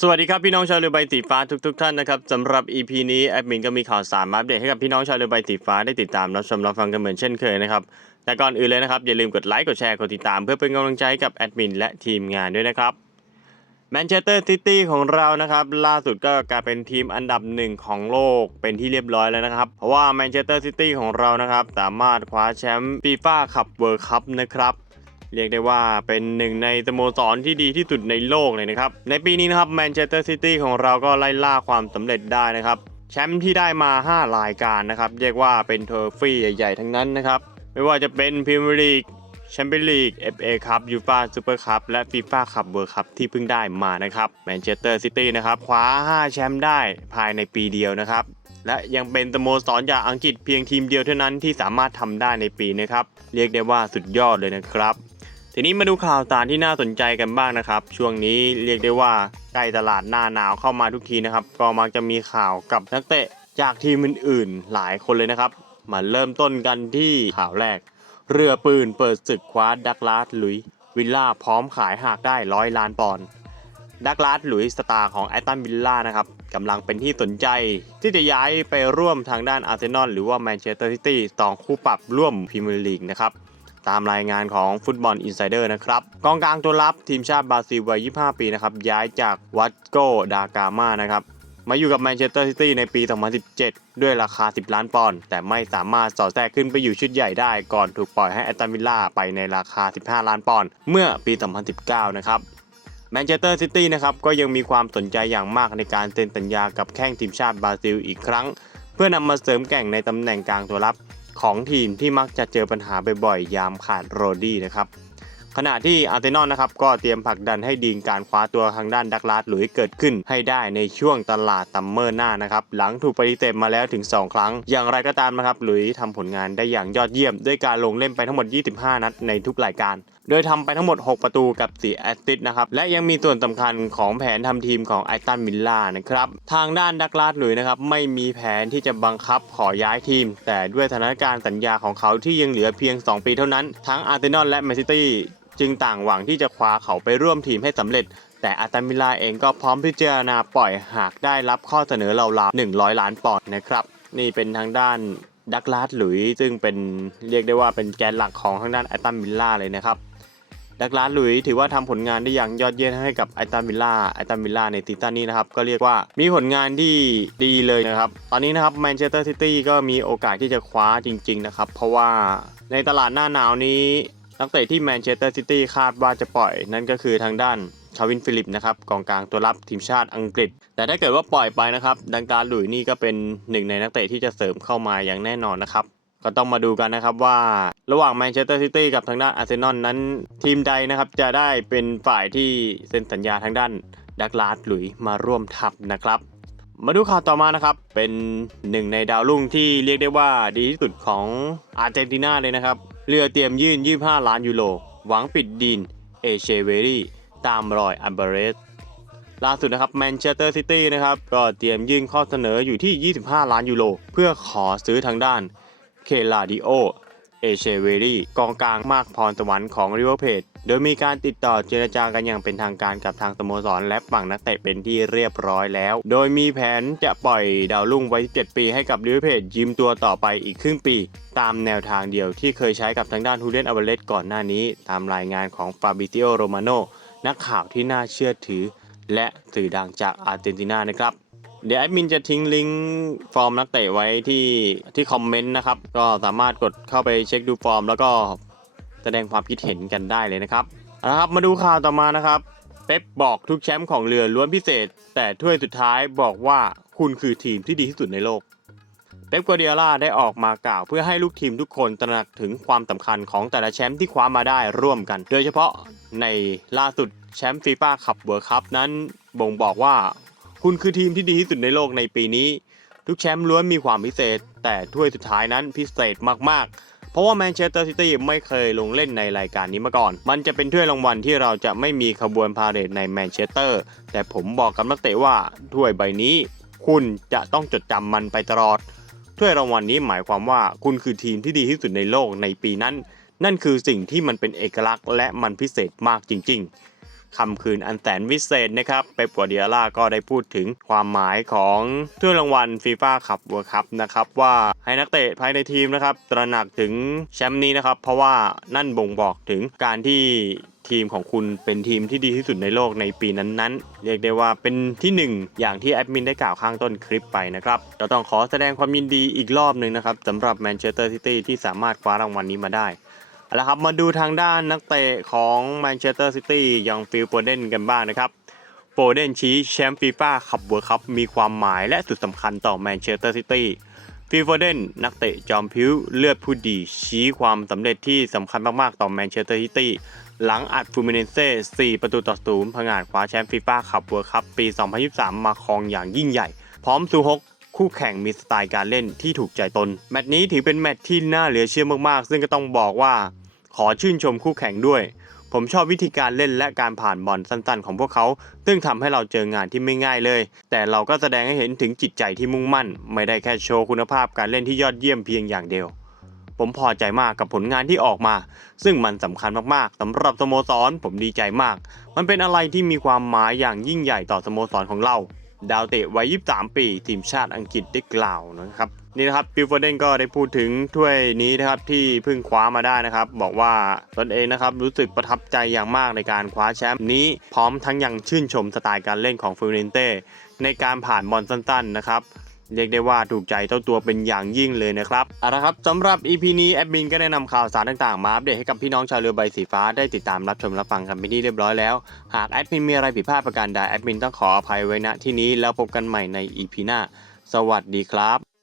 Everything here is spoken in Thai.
สวัสดีครับพี่น้องชาวเรือใบสีฟ้าทุกๆท่านนะครับสำหรับ EP นี้แอดมินก็มีข่าวสารมาอัปเดตให้กับพี่น้องชาวเรือใบสีฟ้าได้ติดตามรับชมรับฟังกันเหมือนเช่นเคยนะครับแต่ก่อนอื่นเลยนะครับอย่าลืมกดไลค์กดแชร์กดติดตามเพื่อเป็นกำลังใจให้กับแอดมินและทีมงานด้วยนะครับแมนเชสเตอร์ซิตี้ของเรานะครับล่าสุดก็กลายเป็นทีมอันดับหนึ่งของโลกเป็นที่เรียบร้อยแล้วนะครับ เพราะว่าแมนเชสเตอร์ซิตี้ของเรานะครับสามารถคว้าแชมป์ฟีฟ่าคัพเวิร์คัพนะครับ เรียกได้ว่าเป็นหนึ่งในสโมสรที่ดีที่สุดในโลกเลยนะครับ ในปีนี้นะครับแมนเชสเตอร์ซิตี้ของเราก็ไล่ล่าความสำเร็จได้นะครับ แชมป์ที่ได้มา 5 รายการนะครับ เรียกว่าเป็นเทอร์ฟี่ใหญ่ ๆ ทั้งนั้นนะครับ ไม่ว่าจะเป็นพรีเมียร์ลีกแชมเปี้ยนลีก FA คัพยูฟ่าซูเปอร์คัพและฟีฟ่าคัพเวิร์คัพที่เพิ่งได้มานะครับแมนเชสเตอร์ซิตี้นะครับคว้า 5 แชมป์ได้ภายในปีเดียวนะครับและยังเป็นสโมสรจากอังกฤษเพียงทีมเดียวเท่านั้นที่สามารถทำได้ในปีนะครับ เรียกได้ว่าสุดยอดเลยนะครับ ทีนี้มาดูข่าวสารที่น่าสนใจกันบ้างนะครับ ช่วงนี้เรียกได้ว่าใกล้ตลาดหน้าหนาวเข้ามาทุกทีนะครับ ก็มักจะมีข่าวกับนักเตะจากทีมอื่นๆ หลายคนเลยนะครับ มาเริ่มต้นกันที่ข่าวแรก เรือปืนเปิดศึกคว้าดักลาสลุยวิลล่าพร้อมขายหากได้ร้อยล้านปอนด์ดักลาสลุยส์สตาร์ของแอตตันวิลล่านะครับกำลังเป็นที่สนใจ ที่จะย้ายไปร่วมทางด้านอาร์เซนอลหรือว่าแมนเชสเตอร์ซิตี้สองคู่ปรับร่วมพรีเมียร์ลีกนะครับ ตามรายงานของฟุตบอลอินไซเดอร์นะครับกองกลางตัวรับทีมชาติบราซิลวัย 25 ปีนะครับย้ายจากวัตโกดากามานะครับมาอยู่กับแมนเชสเตอร์ซิตี้ในปี 2017 ด้วยราคา 10 ล้านปอนด์แต่ไม่สามารถสอดแทรกขึ้นไปอยู่ชุดใหญ่ได้ก่อนถูกปล่อยให้แอตตันวิลล่าไปในราคา 15 ล้านปอนด์เมื่อปี 2019 นะครับแมนเชสเตอร์ซิตี้นะครับก็ยังมีความสนใจอย่างมากในการเซ็นสัญญากับแข้งทีมชาติบราซิลอีกครั้ง เพื่อนำมาเสริมแก่งในตำแหน่งกลางตัวรับ ของทีมที่มักจะเจอปัญหาบ่อยๆยามขาดโรดี้นะครับขณะที่อาร์เซนอลนะครับก็เตรียมผลักดันให้ดีนการคว้าตัวทางด้านดักลาสหลุยส์เกิดขึ้นให้ได้ในช่วงตลาดซัมเมอร์หน้านะครับหลังถูกปฏิเสธมาแล้วถึง 2 ครั้ง อย่างไรก็ตามนะครับหลุยส์ทำผลงานได้อย่างยอดเยี่ยม ด้วยการลงเล่นไปทั้งหมด 25 นัดในทุกรายการ โดยทำไปทั้งหมด 6 ประตูกับ 4 แอสซิสต์นะครับ และยังมีส่วนสำคัญของแผนทำทีมของไอตันมิลล่านะครับ ทางด้านดักลาสหลุยส์นะครับ ไม่มีแผนที่จะบังคับขอย้ายทีม แต่ด้วยสถานการณ์สัญญาของเขาที่ยังเหลือเพียง 2 ปีเท่านั้น ทั้งอาร์เซนอลและแมนซิตี้จึงต่างหวังที่จะคว้าเขาไปร่วมทีมให้สำเร็จ แต่อาตันมิลล่าเองก็พร้อมพิจารณาปล่อยหากได้รับข้อเสนอราวๆ100 ล้านปอนด์นะครับ นี่เป็นทางด้านดักลาสหลุยส์ซึ่งเป็นเรียกได้ว่าเป็นแกนหลักของทางด้านอาตันมิลล่าเลยนะครับ ดักลาสลุยถือว่าทำผลงานได้อย่างยอดเยี่ยมให้กับไอตันวิลล่าไอตันวิลล่าในซีซั่นนี้นะครับก็เรียกว่ามีผลงานที่ดีเลยนะครับ ตอนนี้นะครับแมนเชสเตอร์ซิตี้ก็มีโอกาสที่จะคว้าจริง ๆ นะครับ เพราะว่าในตลาดหน้าหนาวนี้นักเตะที่แมนเชสเตอร์ซิตี้คาดว่าจะปล่อย นั่นก็คือทางด้านคาวินฟิลิปนะครับกองกลางตัวรับทีมชาติอังกฤษ แต่ถ้าเกิดว่าปล่อยไปนะครับ ดังการหลุยนี่ก็เป็นหนึ่งในนักเตะที่จะเสริมเข้ามาอย่างแน่นอนนะครับ ก็ต้องมาดูกันนะครับว่าระหว่างแมนเชสเตอร์ซิตี้กับทางด้านอาร์เซนอลนั้นทีมใดนะครับจะได้เป็นฝ่ายที่เซ็นสัญญาทางด้านดักลาสหลุยมาร่วมทัพนะครับ มาดูข่าวต่อมานะครับเป็นหนึ่งในดาวรุ่งที่เรียกได้ว่าดีที่สุดของอาร์เจนตินาเลยนะครับเรือเตรียมยื่น 25 ล้านยูโรหวังปิดดีนเอเชเวรี่ตามรอยอัมเบรสล่าสุดนะครับแมนเชสเตอร์ซิตี้นะครับก็เตรียมยื่นข้อเสนออยู่ที่ 25 ล้านยูโรเพื่อขอซื้อทางด้าน เคลาดิโอ เอเชเวรี่กองกลางมากพรสวรรค์ของริเวอร์เพจโดยมีการติดต่อเจรจากันอย่างเป็นทางการกับทางสโมสรและฝั่งนักเตะเป็นที่เรียบร้อยแล้ว โดยมีแผนจะปล่อยดาวรุ่งไว้ 7 ปีให้กับริเวอร์เพจยืมตัวต่อไปอีกครึ่งปี ตามแนวทางเดียวที่เคยใช้กับทางด้านฮูเดนอเวเลสก่อนหน้านี้ ตามรายงานของฟาบิซิโอโรมาโนนักข่าวที่น่าเชื่อถือ และสื่อดังจากอาร์เจนตินานะครับ เดี๋ยวแอดมินจะทิ้งลิงก์ฟอร์มนักเตะไว้ที่ที่คอมเมนต์นะครับ ก็สามารถกดเข้าไปเช็คดูฟอร์ม แล้วก็แสดงความคิดเห็นกันได้เลยนะครับเอาละครับ มาดูข่าวต่อมานะครับ เป๊ปบอกทุกแชมป์ของเรือล้วนพิเศษ แต่ถ้วยสุดท้ายบอกว่าคุณคือทีมที่ดีที่สุดในโลก เป๊ปกัวเดียล่าได้ออกมากล่าว เพื่อให้ลูกทีมทุกคนตระหนักถึงความสำคัญของแต่ละแชมป์ที่คว้ามาได้ร่วมกัน โดยเฉพาะในล่าสุดแชมป์ฟีฟ่าคัพเวิร์คัพนั้นบ่งบอกว่า คุณคือทีมที่ดีที่สุดในโลกในปีนี้ ทุกแชมป์ล้วนมีความพิเศษ แต่ถ้วยสุดท้ายนั้นพิเศษมากๆ เพราะว่าแมนเชสเตอร์ซิตี้ไม่เคยลงเล่นในรายการนี้มาก่อน มันจะเป็นถ้วยรางวัลที่เราจะไม่มีขบวนพาเหรดในแมนเชสเตอร์ แต่ผมบอกกับนักเตะว่าถ้วยใบนี้ คุณจะต้องจดจำมันไปตลอด ถ้วยรางวัลนี้หมายความว่าคุณคือทีมที่ดีที่สุดในโลกในปีนั้น นั่นคือสิ่งที่มันเป็นเอกลักษณ์และมันพิเศษมากจริง ๆ คำคืนอันแสนวิเศษนะครับเป๊ปกัวเดียล่าก็ได้พูดถึงความหมายของถ้วยรางวัลฟีฟ่าคัพเวิร์คัพนะครับว่าให้นักเตะภายในทีมนะครับตระหนักถึงแชมป์นี้นะครับ เพราะว่านั่นบ่งบอกถึงการที่ทีมของคุณเป็นทีมที่ดีที่สุดในโลกในปีนั้นๆ เรียกได้ว่าเป็นที่หนึ่งอย่างที่แอดมินได้กล่าวข้างต้นคลิปไปนะครับเราต้องขอแสดงความยินดีอีกรอบหนึ่งนะครับสำหรับแมนเชสเตอร์ซิตี้ที่สามารถคว้ารางวัลนี้มาได้ เอาละครับมาดูทางด้านนักเตะของแมนเชสเตอร์ซิตี้อย่างฟิลโปเดนกันบ้างนะครับโปเดนชี้แชมป์ฟีฟ่าคัพเวิร์คัพมีความหมายและสุดสำคัญต่อแมนเชสเตอร์ซิตี้ฟิลโปเดนนักเตะจอมพิ้วเลือดผู้ดี ชี้ความสำเร็จที่สำคัญมากๆต่อแมนเชสเตอร์ซิตี้หลังอัดฟูมิเนเซ่4ประตูต่อศูนย์ผงาดคว้าแชมป์ฟีฟ่าคัพเวิร์คัพปี 2023 มาครองอย่างยิ่งใหญ่ พร้อมซูฮกคู่แข่งมีสไตล์การเล่นที่ถูกใจตน แมตช์นี้ถือเป็นแมตช์ที่น่าเหลือเชื่อมากๆ ซึ่งก็ต้องบอกว่า ขอชื่นชมคู่แข่งด้วย ผมชอบวิธีการเล่นและการผ่านบอลสั้นๆ ของพวกเขา ซึ่งทำให้เราเจองานที่ไม่ง่ายเลย แต่เราก็แสดงให้เห็นถึงจิตใจที่มุ่งมั่น ไม่ได้แค่โชว์คุณภาพการเล่นที่ยอดเยี่ยมเพียงอย่างเดียวผมพอใจมากกับผลงานที่ออกมา ซึ่งมันสำคัญมากๆสำหรับสโมสรผมดีใจมาก มันเป็นอะไรที่มีความหมายอย่างยิ่งใหญ่ต่อสโมสรของเรา ดาวเตะวัย 23 ปี ทีมชาติอังกฤษได้กล่าวนะครับนี่นะครับบิลฟอร์เดนก็ได้พูดถึงถ้วยนี้นะครับที่เพิ่งคว้ามาได้นะครับ บอกว่าตนเองนะครับรู้สึกประทับใจอย่างมากในการคว้าแชมป์นี้พร้อมทั้งยังชื่นชมสไตล์การเล่นของฟิลเรนเต้ในการผ่านบอลสั้นๆนะครับ เรียกได้ว่าถูกใจเจ้าตัวเป็นอย่างยิ่งเลยนะครับเอาละครับสำหรับ EP นี้แอดมินก็ได้นำข่าวสารต่างๆ มาอัปเดตให้กับพี่น้องชาวเรือใบสีฟ้าได้ติดตามรับชมรับฟังกันไปนที่เรียบร้อยแล้ว หากแอดมินมีอะไรผิดพลาดประการใดแอดมินต้องขออภัยไว้ณที่นี้แล้วพบกันใหม่ใน EP หน้า สวัสดีครับ